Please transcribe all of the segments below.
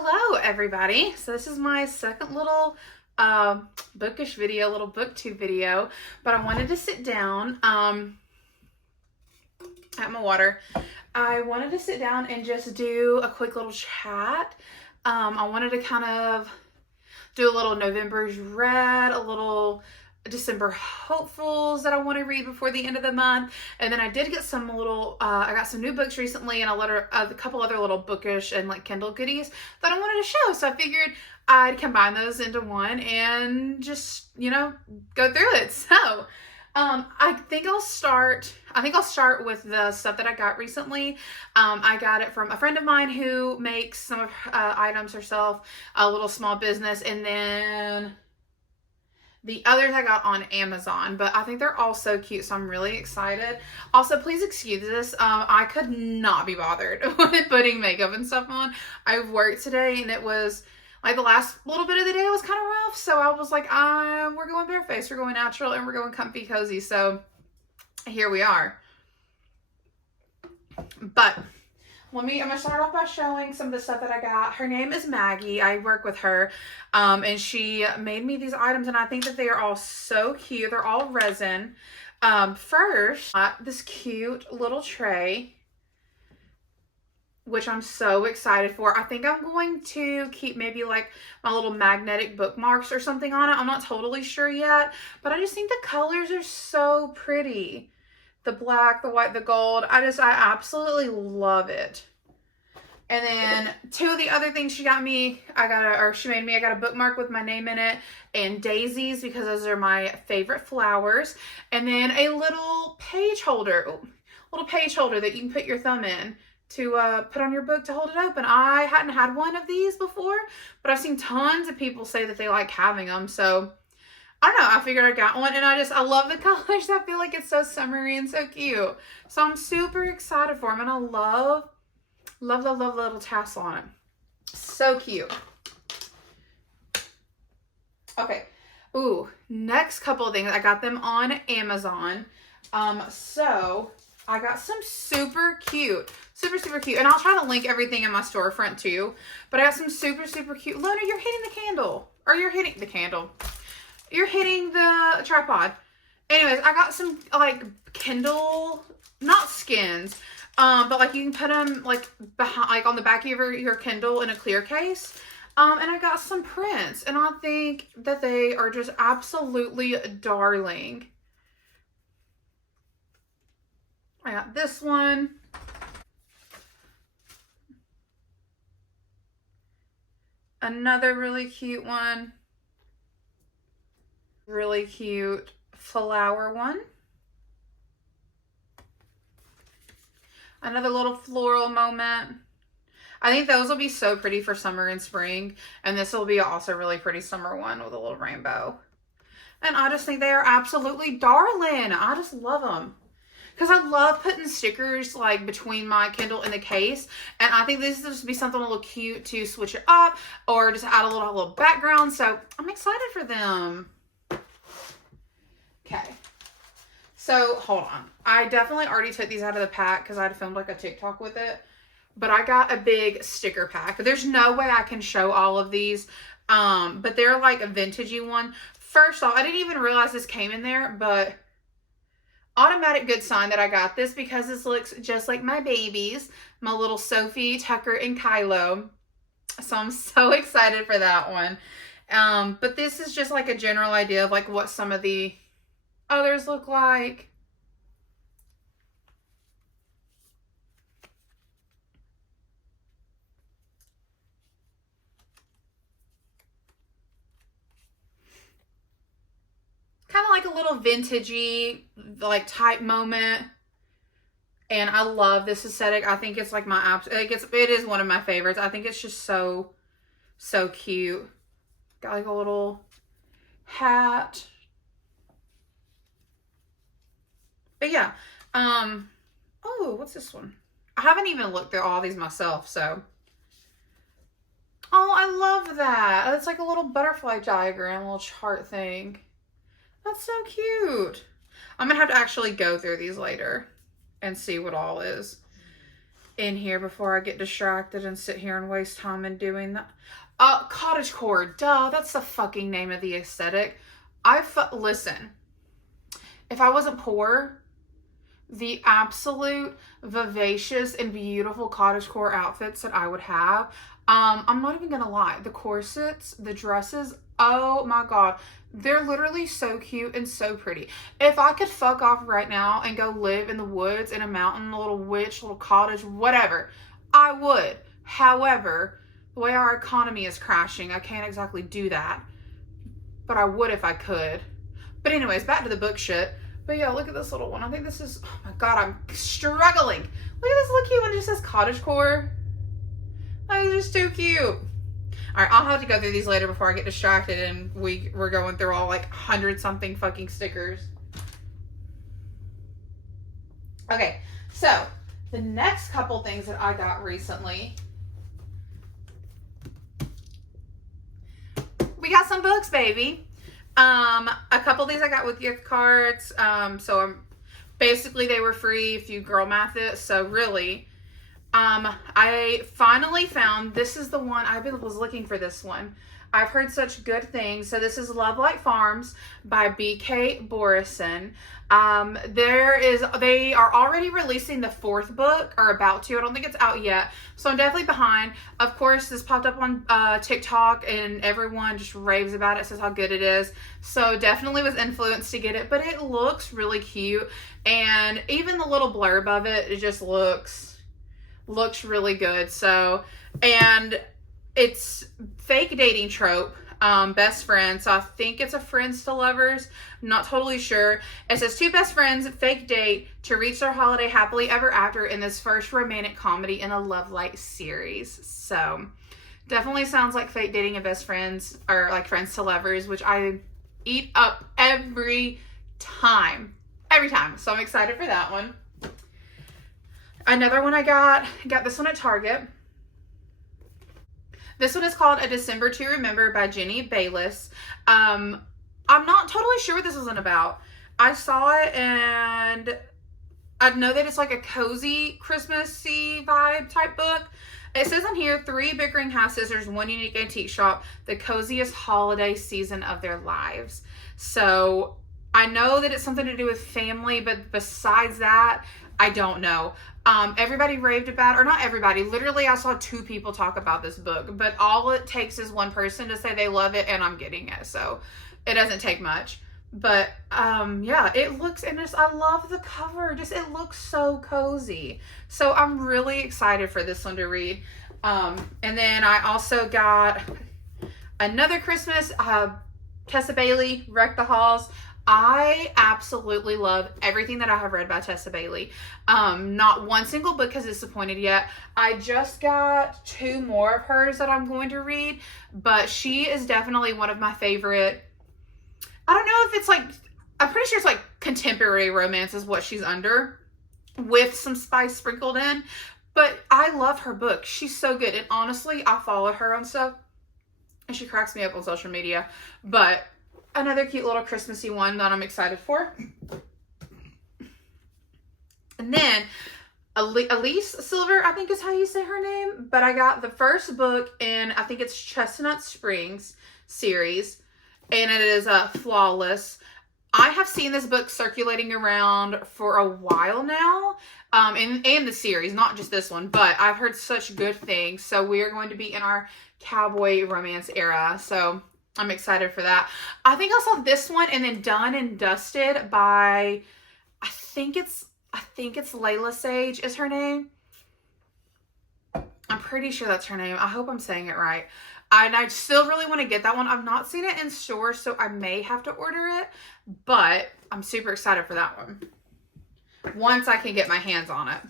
Hello everybody. So this is my second little bookish video, little booktube video, but I wanted to sit down at my water. I wanted to sit down and just do a quick little chat. I wanted to kind of do a little November's read, a little December hopefuls that I want to read before the end of the month. And then I did get some little, I got some new books recently and a couple other little bookish and like Kindle goodies that I wanted to show. So I figured I'd combine those into one and just, go through it. So I think I'll start with the stuff that I got recently. I got it from a friend of mine who makes some of items herself, a little small business, and then the others I got on Amazon, but I think they're all so cute, so I'm really excited. Also, please excuse this. I could not be bothered with putting makeup and stuff on. I worked today, and it was like the last little bit of the day was kind of rough, so I was like, we're going barefaced, we're going natural, and we're going comfy cozy, so here we are. But I'm going to start off by showing some of the stuff that I got. Her name is Maggie. I work with her, and she made me these items, and I think that they are all so cute. They're all resin. First, I got this cute little tray, which I'm so excited for. I think I'm going to keep maybe like my little magnetic bookmarks or something on it. I'm not totally sure yet, but I just think the colors are so pretty. The black, the white, the gold. I absolutely love it. And then two of the other things she made me, I got a bookmark with my name in it and daisies because those are my favorite flowers. And then a little page holder that you can put your thumb in to put on your book to hold it open. I hadn't had one of these before, but I've seen tons of people say that they like having them. So I don't know, I figured I got one, and I love the colors. I feel like it's so summery and so cute. So I'm super excited for them, and I love the little tassel on it. So cute. Okay. Ooh, next couple of things. I got them on Amazon. So I got some super cute, and I'll try to link everything in my storefront too, but I got some super cute. Luna, you're hitting the candle, or you're hitting the candle. You're hitting the tripod. Anyways, I got some like Kindle, not skins, but like you can put them like behind, like on the back of your Kindle in a clear case. And I got some prints, and I think that they are just absolutely darling. I got this one. Another really cute one. Really cute flower one. Another little floral moment. I think those will be so pretty for summer and spring. And this will be also a really pretty summer one with a little rainbow. And I just think they are absolutely darling. I just love them. Because I love putting stickers like between my Kindle and the case. And I think this is just be something a little cute to switch it up or just add a little background. So I'm excited for them. Okay, so hold on. I definitely already took these out of the pack because I had filmed like a TikTok with it. But I got a big sticker pack. There's no way I can show all of these, but they're like a vintagey one. First off, I didn't even realize this came in there, but automatic good sign that I got this because this looks just like my babies, my little Sophie, Tucker, and Kylo. So I'm so excited for that one. But this is just like a general idea of like what some of the others look like. Kind of like a little vintagey like type moment. And I love this aesthetic. I think it's like it is one of my favorites. I think it's just so cute. Got like a little hat. But yeah, oh, what's this one? I haven't even looked through all these myself, so. Oh, I love that. It's like a little butterfly diagram, little chart thing. That's so cute. I'm gonna have to actually go through these later and see what all is. in here before I get distracted and sit here and waste time in doing that. Cottagecore. Duh, that's the fucking name of the aesthetic. Listen, if I wasn't poor, the absolute vivacious and beautiful cottagecore outfits that I would have, I'm not even gonna lie, the corsets, the dresses, oh my god, they're literally so cute and so pretty. If I could fuck off right now and go live in the woods, in a mountain, a little witch, little cottage, whatever, I would. However, the way our economy is crashing, I can't exactly do that. But I would if I could. But anyways, back to the book shit. But yeah, look at this little one. I think this is, oh my god, I'm struggling. Look at this little cute one. It just says cottagecore. That is just too cute. All right, I'll have to go through these later before I get distracted and we're going through all like 100-something fucking stickers. Okay, so the next couple things that I got recently. We got some books, baby. A couple of these I got with gift cards. So basically they were free if you girl math it. So really, I finally found, this is the one, was looking for this one. I've heard such good things. So this is Love Light Farms by B.K. Borison. They are already releasing the 4th book, or about to. I don't think it's out yet. So I'm definitely behind. Of course, this popped up on TikTok and everyone just raves about it, says how good it is. So definitely was influenced to get it, but it looks really cute. And even the little blurb of it, it just looks really good. So, and it's fake dating trope, best friends. So I think it's a friends to lovers. I'm not totally sure. It says 2 best friends fake date to reach their holiday happily ever after in this first romantic comedy in a Love Light series. So definitely sounds like fake dating and best friends, or like friends to lovers, which I eat up every time. So I'm excited for that one. Another one I got this one at Target. This one is called A December to Remember by Jenny Bayless. I'm not totally sure what this isn't about. I saw it and I know that it's like a cozy Christmassy vibe type book. It says on here, 3 bickering half sisters, 1 unique antique shop, the coziest holiday season of their lives. So I know that it's something to do with family, but besides that, I don't know. Everybody raved about, or not everybody, literally I saw 2 people talk about this book, but all it takes is one person to say they love it and I'm getting it. So it doesn't take much, but yeah, it looks, and I love the cover. It looks so cozy. So I'm really excited for this one to read. And then I also got another Christmas, Tessa Bailey, Wreck the Halls. I absolutely love everything that I have read by Tessa Bailey. Not one single book has disappointed yet. I just got 2 more of hers that I'm going to read, but she is definitely one of my favorite. I don't know if it's like, I'm pretty sure it's like contemporary romance is what she's under, with some spice sprinkled in, but I love her book. She's so good. And honestly, I follow her on stuff and she cracks me up on social media, but another cute little Christmassy one that I'm excited for. And then Elise Silver, I think is how you say her name, but I got the first book in, I think it's Chestnut Springs series, and it is Flawless. I have seen this book circulating around for a while now, in the series, not just this one, but I've heard such good things. So we are going to be in our cowboy romance era, so I'm excited for that. I think I saw this one, and then Done and Dusted by, I think it's Layla Sage is her name. I'm pretty sure that's her name. I hope I'm saying it right. And I still really want to get that one. I've not seen it in stores, so I may have to order it, but I'm super excited for that one once I can get my hands on it.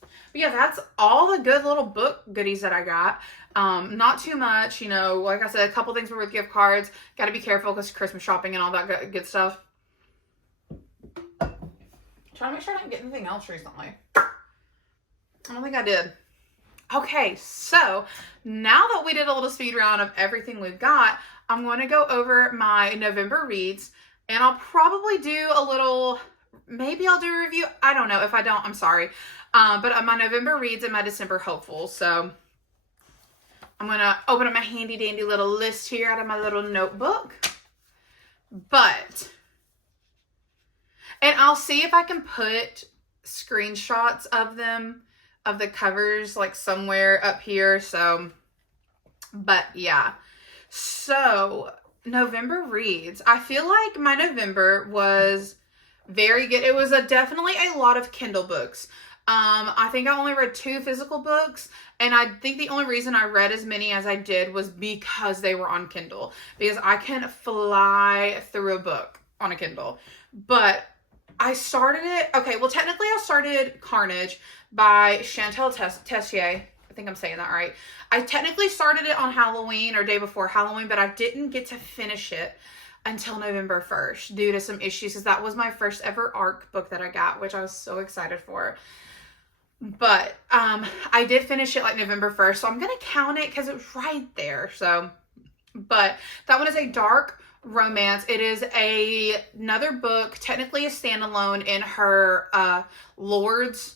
But yeah, that's all the good little book goodies that I got. Not too much, you know, like I said, a couple things were with gift cards. Got to be careful because Christmas shopping and all that good stuff. Trying to make sure I didn't get anything else recently. I don't think I did. Okay, so now that we did a little speed round of everything we've got, I'm going to go over my November reads, and I'll probably do a little maybe I'll do a review. I don't know. If I don't, I'm sorry. But my November reads and my December hopeful. So I'm going to open up my handy dandy little list here out of my little notebook. And I'll see if I can put screenshots of them, of the covers, like somewhere up here. So, but yeah. So, November reads. I feel like my November was very good. It was definitely a lot of Kindle books. I think I only read 2 physical books, and I think the only reason I read as many as I did was because they were on Kindle, because I can fly through a book on a Kindle. But I started it, okay, well, technically I started Carnage by Chantal Tessier. I think I'm saying that right. I technically started it on Halloween or day before Halloween, but I didn't get to finish it until November 1st due to some issues, because that was my first ever ARC book that I got, which I was so excited for. But I did finish it like November 1st, so I'm going to count it because it was right there. So, but that one is a dark romance. It is another book, technically a standalone in her Lord's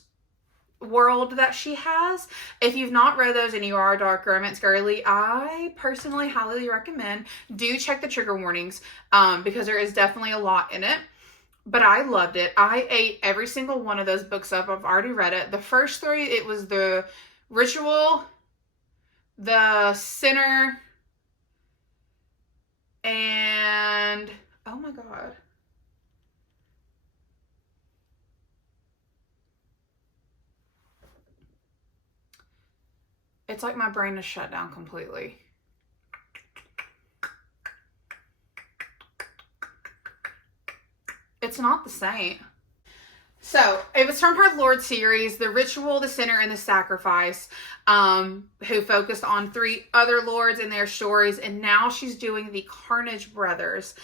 world that she has. If you've not read those and you are a dark romance girly, I personally highly recommend do check the trigger warnings, because there is definitely a lot in it. But I loved it. I ate every single one of those books up. I've already read it. The first 3, it was The Ritual, The Sinner, and oh my God. It's like my brain is shut down completely. It's not the same. So, it was from her Lord series, The Ritual, The Sinner, and The Sacrifice, who focused on 3 other lords and their stories, and now she's doing the Carnage brothers.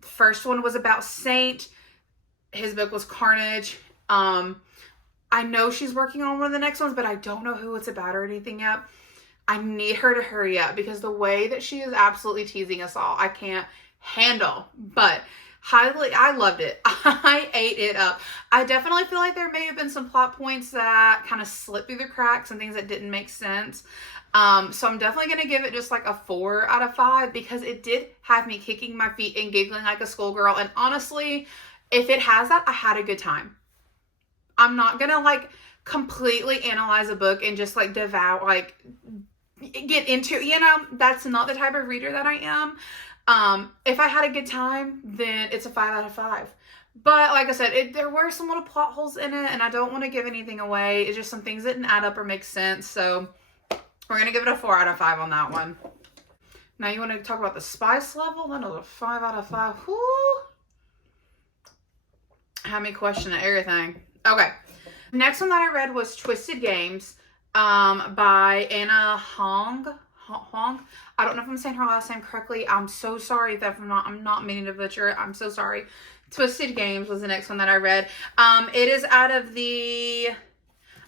First one was about Saint. His book was Carnage. I know she's working on one of the next ones, but I don't know who it's about or anything yet. I need her to hurry up, because the way that she is absolutely teasing us all, I can't handle. But I loved it. I ate it up. I definitely feel like there may have been some plot points that kind of slipped through the cracks and things that didn't make sense. So I'm definitely going to give it just like a 4 out of 5, because it did have me kicking my feet and giggling like a schoolgirl. And honestly, if it has that, I had a good time. I'm not going to like completely analyze a book and just like devour, like get into, that's not the type of reader that I am. If I had a good time, then it's a 5 out of 5. But like I said, there were some little plot holes in it, and I don't want to give anything away. It's just some things that didn't add up or make sense. So we're going to give it a 4 out of 5 on that one. Now you want to talk about the spice level? That was a 5 out of 5. Whoo! Had me question everything. Okay. Next one that I read was Twisted Games, by Anna Hong. I don't know if I'm saying her last name correctly. I'm so sorry if I'm not meaning to butcher it. I'm so sorry. Twisted Games was the next one that I read. It is out of the,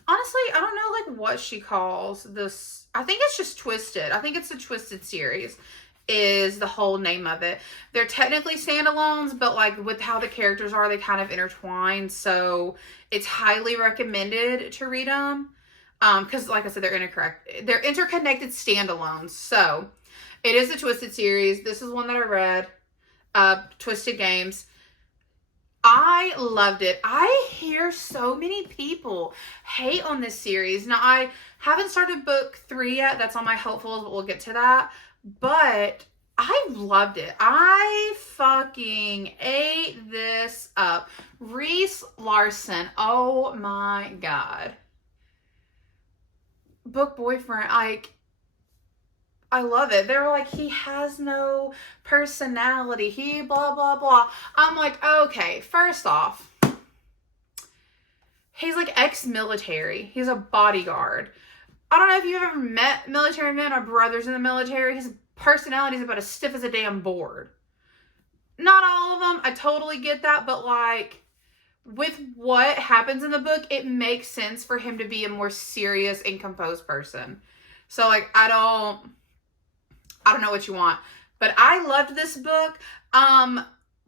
honestly, I don't know like what she calls this. I think it's just Twisted. I think it's the Twisted series is the whole name of it. They're technically standalones, but like with how the characters are, they kind of intertwine. So it's highly recommended to read them. Because like I said, they're interconnected standalones. So it is a Twisted series. This is one that I read, Twisted Games. I loved it. I hear so many people hate on this series. Now, I haven't started book 3 yet. That's on my hopefuls, but we'll get to that. But I loved it. I fucking ate this up. Reese Larson. Oh my God. Book boyfriend, like, I love it. They were like, he has no personality. He blah, blah, blah. I'm like, okay, first off, he's like ex-military. He's a bodyguard. I don't know if you've ever met military men or brothers in the military. His personality is about as stiff as a damn board. Not all of them. I totally get that. But like, with what happens in the book, it makes sense for him to be a more serious and composed person. So like, I don't know what you want, but I loved this book.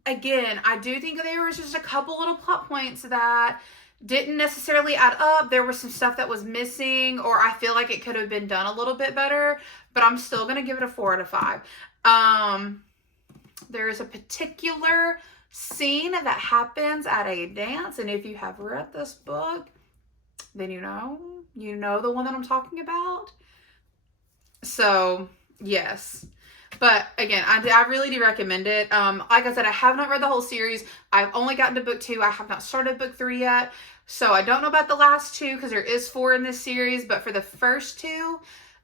again, I do think there was just a couple little plot points that didn't necessarily add up. There was some stuff that was missing, or I feel like it could have been done a little bit better, but I'm still going to give it a 4 out of 5. There is a particular scene that happens at a dance, and if you have read this book, then you know the one that I'm talking about. So, yes. But again, I really do recommend it. Like I said, I have not read the whole series. I've only gotten to book 2. I have not started book 3 yet. So I don't know about the last 2 because there is 4 in this series. But for the first 2,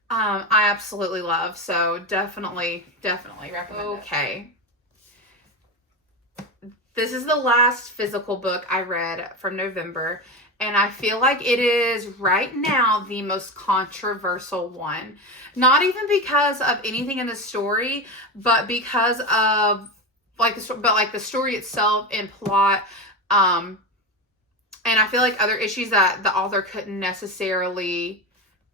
I absolutely love. So definitely recommend it. Okay. This is the last physical book I read from November. And I feel like it is right now the most controversial one. Not even because of anything in the story, but because of the story itself and plot. And I feel like other issues that the author couldn't necessarily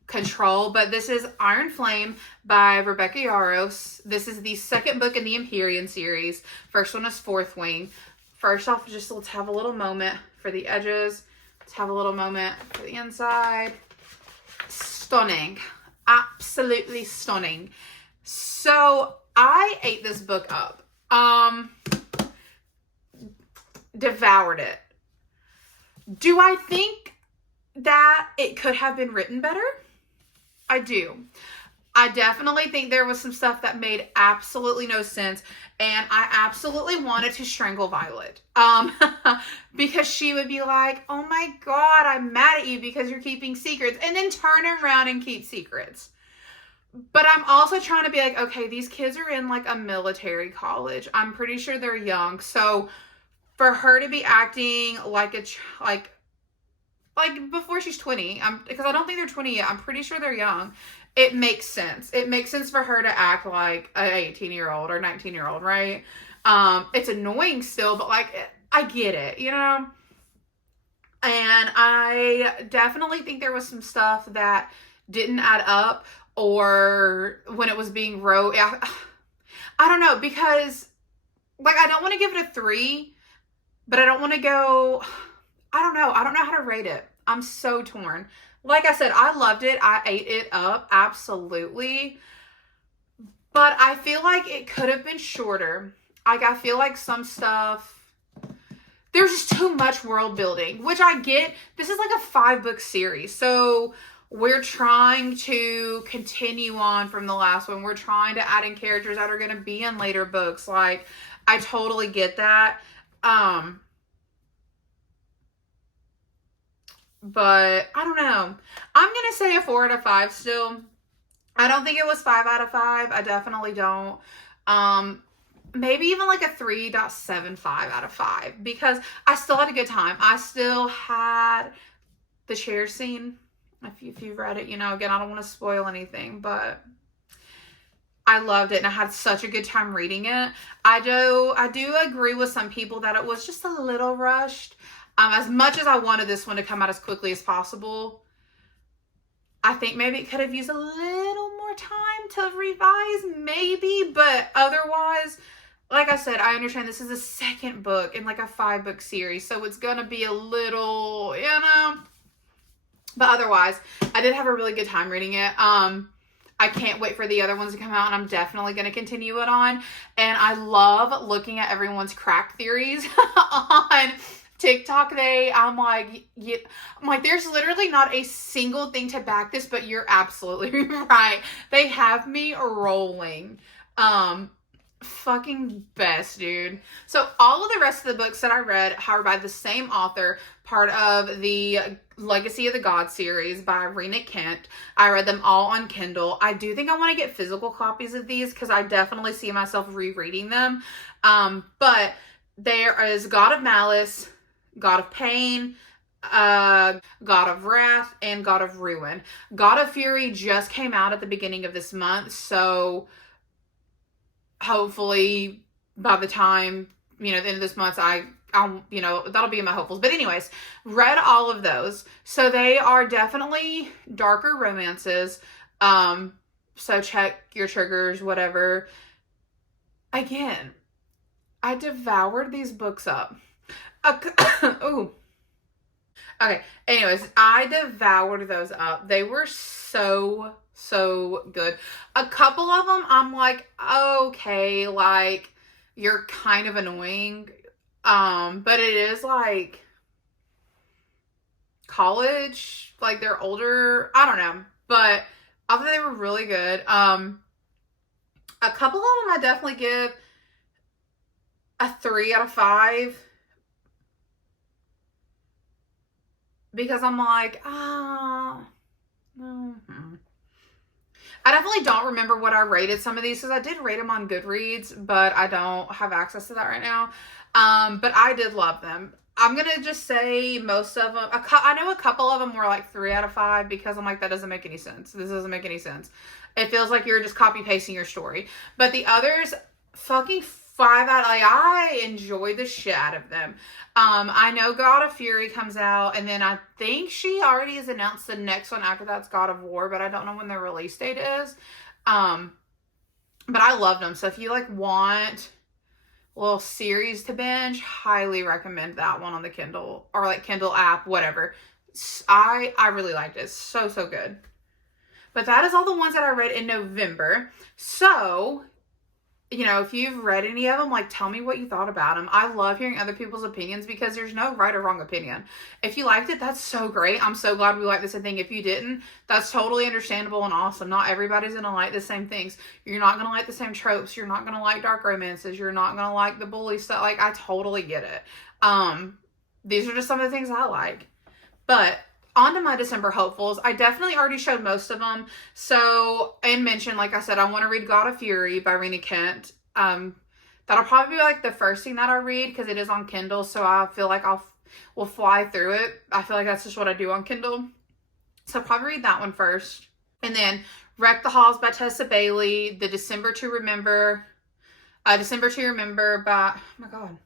control. But this is Iron Flame by Rebecca Yarros. This is the second book in the Empyrean series. First one is Fourth Wing. First off, just let's have a little moment for the edges. Let's have a little moment for the inside. Stunning. Absolutely stunning. So I ate this book up. Devoured it. Do I think that it could have been written better? I do. I definitely think there was some stuff that made absolutely no sense, and I absolutely wanted to strangle Violet. Because she would be like, oh my God, I'm mad at you because you're keeping secrets, and then turn around and keep secrets. But I'm also trying to be like, okay, these kids are in like a military college. I'm pretty sure they're young. So for her to be acting like like before she's 20, because I don't think they're 20 yet. I'm pretty sure they're young. It makes sense. It makes sense for her to act like an 18-year-old or 19-year-old, right? It's annoying still, but like, I get it, you know? And I definitely think there was some stuff that didn't add up, or when it was being wrote, I don't know, because like, I don't want to give it a 3, but I don't want to go, I don't know how to rate it. I'm so torn. Like I said, I loved it. I ate it up. Absolutely. But I feel like it could have been shorter. Like, I feel like some stuff, there's just too much world building, which I get. This is like a 5-book series. So we're trying to continue on from the last one. We're trying to add in characters that are going to be in later books. Like, I totally get that. But I don't know. I'm going to say a 4 out of 5 still. I don't think it was 5 out of 5. I definitely don't. Maybe even like a 3.75 out of 5, because I still had a good time. I still had the chair scene. If you've read it, you know, again, I don't want to spoil anything, but I loved it and I had such a good time reading it. I do agree with some people that it was just a little rushed. As much as I wanted this one to come out as quickly as possible, I think maybe it could have used a little more time to revise, maybe. But otherwise, like I said, I understand this is a second book in like a 5-book series. So it's going to be a little, you know. But otherwise, I did have a really good time reading it. I can't wait for the other ones to come out, and I'm definitely going to continue it on. And I love looking at everyone's crack theories on TikTok. I'm like, there's literally not a single thing to back this, but you're absolutely right. They have me rolling. Fucking best, dude. So all of the rest of the books that I read are by the same author, part of the Legacy of the Gods series by Rena Kent. I read them all on Kindle. I do think I want to get physical copies of these because I definitely see myself rereading them. But there is God of Malice, God of Pain, God of Wrath, and God of Ruin. God of Fury just came out at the beginning of this month, so hopefully by the time, the end of this month, I'll that'll be in my hopefuls. But anyways, read all of those. So they are definitely darker romances. So check your triggers, whatever. Again, I devoured these books up. Ooh. Okay. Anyways, I devoured those up. They were so good. A couple of them, I'm like, okay, like you're kind of annoying. But it is like college, like they're older. I don't know, but I thought they were really good. A couple of them I definitely give a 3 out of 5 because I'm like, no. I definitely don't remember what I rated some of these because I did rate them on Goodreads, but I don't have access to that right now. But I did love them. I'm going to just say most of them, I know a couple of them were like 3 out of 5 because I'm like, that doesn't make any sense. This doesn't make any sense. It feels like you're just copy pasting your story. But the others, fucking 5 out of, like, I enjoyed the shit out of them. I know God of Fury comes out, and then I think she already has announced the next one after that's God of War, but I don't know when their release date is. But I loved them. So if you like want a little series to binge, highly recommend that one on the Kindle or like Kindle app, whatever. I really liked it. So good. But that is all the ones that I read in November. So, you know, if you've read any of them, like, tell me what you thought about them. I love hearing other people's opinions because there's no right or wrong opinion. If you liked it, that's so great. I'm so glad we like the same thing. If you didn't, that's totally understandable and awesome. Not everybody's going to like the same things. You're not going to like the same tropes. You're not going to like dark romances. You're not going to like the bully stuff. Like, I totally get it. These are just some of the things I like. But on to my December hopefuls. I definitely already showed most of them. So, and mentioned, like I said, I want to read God of Fury by Rena Kent. That'll probably be like the first thing that I read because it is on Kindle. So I feel like we'll fly through it. I feel like that's just what I do on Kindle. So I'll probably read that one first. And then Wreck the Halls by Tessa Bailey. The December to Remember by, oh my God.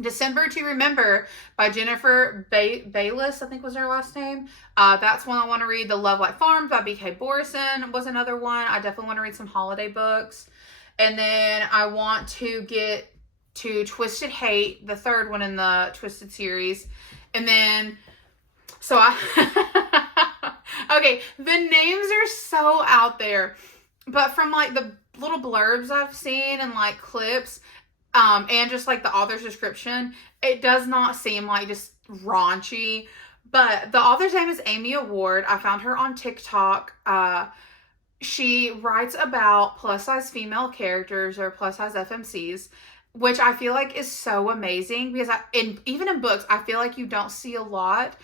December to Remember by Jennifer Bayliss, I think was her last name. That's one I want to read. The Love Like Farms by B.K. Borison was another one. I definitely want to read some holiday books. And then I want to get to Twisted Hate, the third one in the Twisted series. And then, so okay, the names are so out there. But from like the little blurbs I've seen and like clips, and just like the author's description, it does not seem like just raunchy. But the author's name is Amy Award. I found her on TikTok. She writes about plus size female characters or plus size FMCs, which I feel like is so amazing because even in books, I feel like you don't see a lot.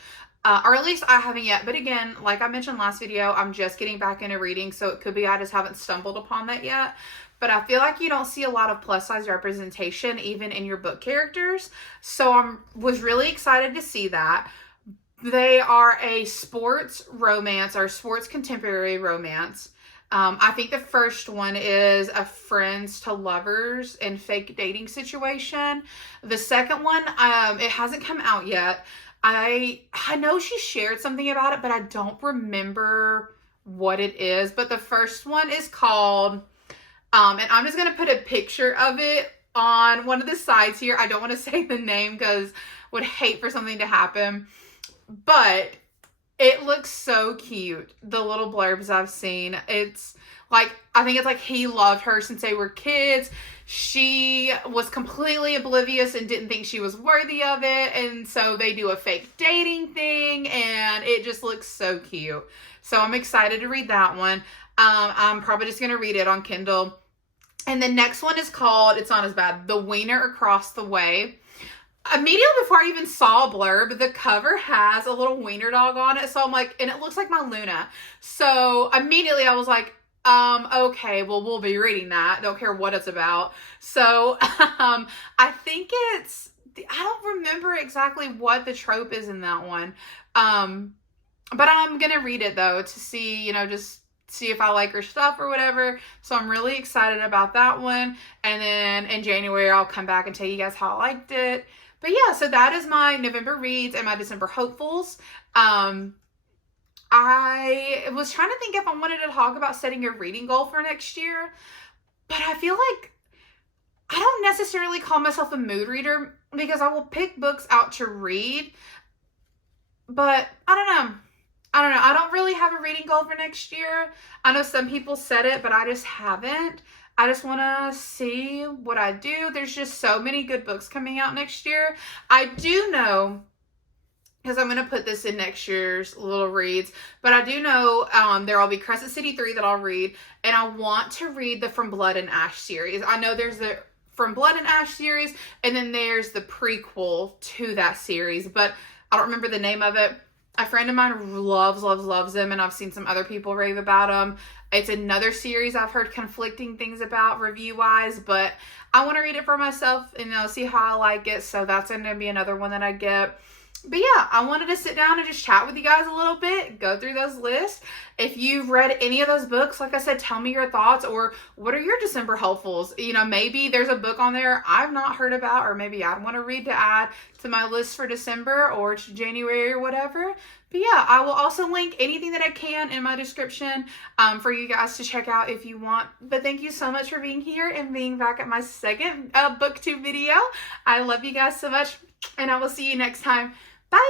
Or at least I haven't yet. But again, like I mentioned last video, I'm just getting back into reading. So it could be I just haven't stumbled upon that yet. But I feel like you don't see a lot of plus size representation even in your book characters. So I was really excited to see that. They are a sports romance or sports contemporary romance. I think the first one is a friends to lovers and fake dating situation. The second one, it hasn't come out yet. I know she shared something about it, but I don't remember what it is. But the first one is called, and I'm just going to put a picture of it on one of the sides here. I don't want to say the name because would hate for something to happen. But it looks so cute. The little blurbs I've seen. It's like, I think it's like he loved her since they were kids. She was completely oblivious and didn't think she was worthy of it. And so they do a fake dating thing and it just looks so cute. So I'm excited to read that one. I'm probably just going to read it on Kindle. And the next one is called, it's not as bad, The Wiener Across the Way. Immediately before I even saw a blurb, the cover has a little wiener dog on it. So I'm like, and it looks like my Luna. So immediately I was like, okay, well, we'll be reading that. Don't care what it's about. So I think I don't remember exactly what the trope is in that one. But I'm going to read it though to see, just see if I like her stuff or whatever. So I'm really excited about that one. And then in January, I'll come back and tell you guys how I liked it. But yeah, so that is my November reads and my December hopefuls. I was trying to think if I wanted to talk about setting a reading goal for next year, but I feel like I don't necessarily call myself a mood reader because I will pick books out to read, but I don't know. I don't really have a reading goal for next year. I know some people said it, but I just haven't. I just want to see what I do. There's just so many good books coming out next year. I do know, because I'm going to put this in next year's little reads, but I do know there will be Crescent City 3 that I'll read, and I want to read the From Blood and Ash series. I know there's the From Blood and Ash series, and then there's the prequel to that series, but I don't remember the name of it. A friend of mine loves them, and I've seen some other people rave about them. It's another series I've heard conflicting things about review-wise, but I want to read it for myself and see how I like it, so that's going to be another one that I get. But yeah, I wanted to sit down and just chat with you guys a little bit, go through those lists. If you've read any of those books, like I said, tell me your thoughts, or what are your December hopefuls? Maybe there's a book on there I've not heard about, or maybe I'd want to read to add to my list for December or to January or whatever. But yeah, I will also link anything that I can in my description for you guys to check out if you want. But thank you so much for being here and being back at my second booktube video. I love you guys so much, and I will see you next time. Bye!